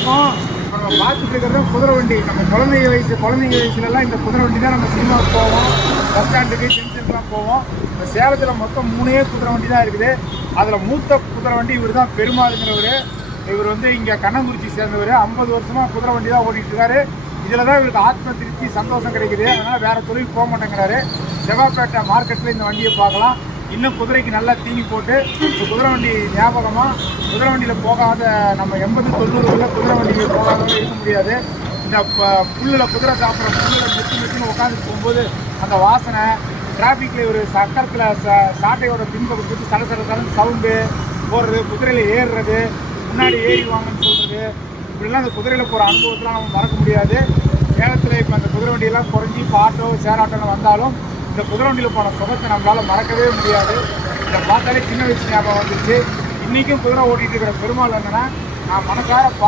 வணக்கம். இப்போ நம்ம பார்த்துட்டு இருக்கிறது குதிரை வண்டி. நம்ம குழந்தைங்க வயசுலலாம் இந்த குதிரை வண்டி தான் நம்ம சினிமாவுக்கு போவோம், பஸ் ஸ்டாண்டுக்கு, ஜங்ஷனுக்குலாம் போவோம். இப்போ சேலத்தில் மொத்தம் 3 குதிரை வண்டி தான் இருக்குது. அதில் மூத்த குதிரை வண்டி இவர் தான், பெருமாளுங்கிறவர். இவர் வந்து இங்கே கண்ணங்குறிச்சி சேர்ந்தவர். 50 வருஷமாக குதிரை வண்டி தான் ஓடிட்டு இருக்காரு. இதில் தான் இவருக்கு ஆத்ம திருப்தி, சந்தோஷம் கிடைக்குது. அதனால் வேறு தொழில் போக மாட்டேங்கிறாரு. செவ்வாய்ப்பேட்டை மார்க்கெட்டில் இந்த வண்டியை பார்க்கலாம். இன்னும் குதிரைக்கு நல்லா தீனி போட்டு இந்த குதிரை வண்டி ஞாபகமாக குதிரை வண்டியில் போகாத நம்ம 80-90 குதிரை வண்டியில் போகாதவங்க இருக்க முடியாது. இந்த புல்லில் குதிரை சாப்பிட்ற புல்லில் மெச்சுன்னு உட்காந்துட்டு போகும்போது அந்த வாசனை, டிராஃபிக்கில் ஒரு சக்கரத்தில் சாட்டையோட பின்பக்கத்துக்கு சலசலன்னு சவுண்டு போடுறது, குதிரையில் ஏறுறது, முன்னாடி ஏறிடுவாங்கன்னு சொல்கிறது, இப்படிலாம் அந்த குதிரையில் போகிற அனுபவத்தெலாம் நம்ம மறக்க முடியாது. சேலத்தில் இப்போ அந்த குதிரை வண்டியெல்லாம் குறைஞ்சி இப்போ ஆட்டோ ஷேர் ஆட்டோவில் வந்தாலும் இந்த குதிரை வண்டியில் போன சுகத்தை நம்மளால் மறக்கவே முடியாது. இதை பார்த்தாலே சின்ன வயசு ஞாபகம் வந்துச்சு. இன்றைக்கும் குதிரை ஓட்டிகிட்டு இருக்கிற பெருமாள் என்னன்னா, நான் மனசார